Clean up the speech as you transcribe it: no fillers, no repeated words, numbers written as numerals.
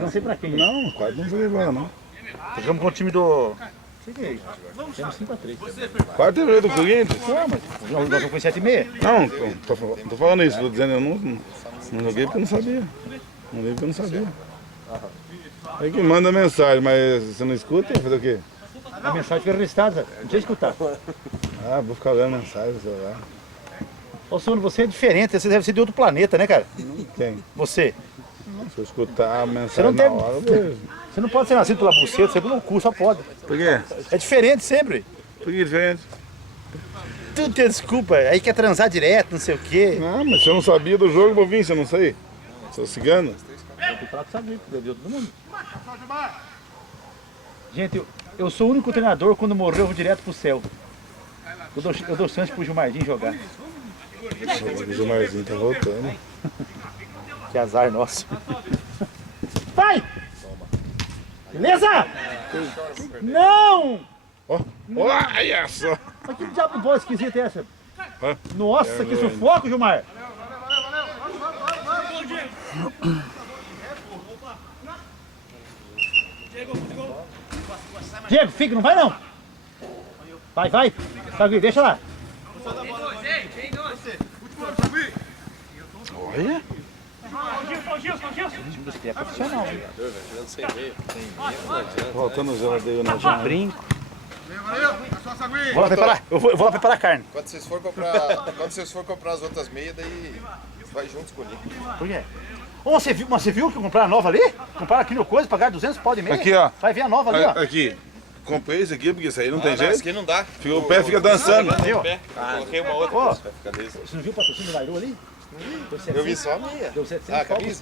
Não sei pra quem. Não, quase não joguei bola, não. Jogamos com o time do... Não sei quem é. Temos 5-3. Quase teve jogo do Corinthians. Não, mas nós jogamos com 7,5. Não, tô falando isso, tô dizendo, eu não joguei porque eu não sabia. Não joguei porque eu não sabia. Aí que manda mensagem, mas você não escuta, fazer o quê? A mensagem foi registrada, não tinha escutar. Ah, vou ficar olhando mensagem no celular. Ô, Sono, você é diferente, você deve ser de outro planeta, né, cara? Quem? Você. Se eu escutar a Você mensagem não na tem... hora, eu vejo. Você não pode ser nascido pela buceta, sempre no cu, só pode. Por quê? É diferente sempre. Por que diferente? Tudo tem desculpa, aí quer transar direto, não sei o quê. Não, mas se eu não sabia do jogo, eu vou vir, se eu não sei. Sou cigano. O prato sabia, deu todo mundo. Gente, eu sou o único treinador, quando morreu, eu vou direto pro céu. Eu dou chance pro Gilmardinho jogar. O Gilmarzinho tá voltando. Que azar nosso. Vai! Beleza? Não! Ó, olha só. Mas que diabo de bola esquisita é essa? Ó, Nossa, que sufoco, Gilmar! Diego, fica, não vai não! Vai, vai! Sagui, deixa lá! olha. É profissional, hein? Voltando o geladeiro na janela. Brinco. Vou lá preparar, eu vou lá preparar a carne. Quando vocês for comprar as outras meias, daí vai juntos comigo. Por quê? Ô, você viu que compraram a nova ali? Compraram aqui no coisa, pagaram 200 pau de meia. Aqui, ó. Vai ver a nova ali, ó. Aqui. Comprei esse aqui porque isso aí não tem Não, jeito. esse aqui não dá. O pé fica dançando. Aí, ó. Coloquei uma outra. Ó, Vai ficar desse. você não viu o patrocínio do Lairu ali? Eu vi só a meia. Deu 700 Ah, pau. camisa?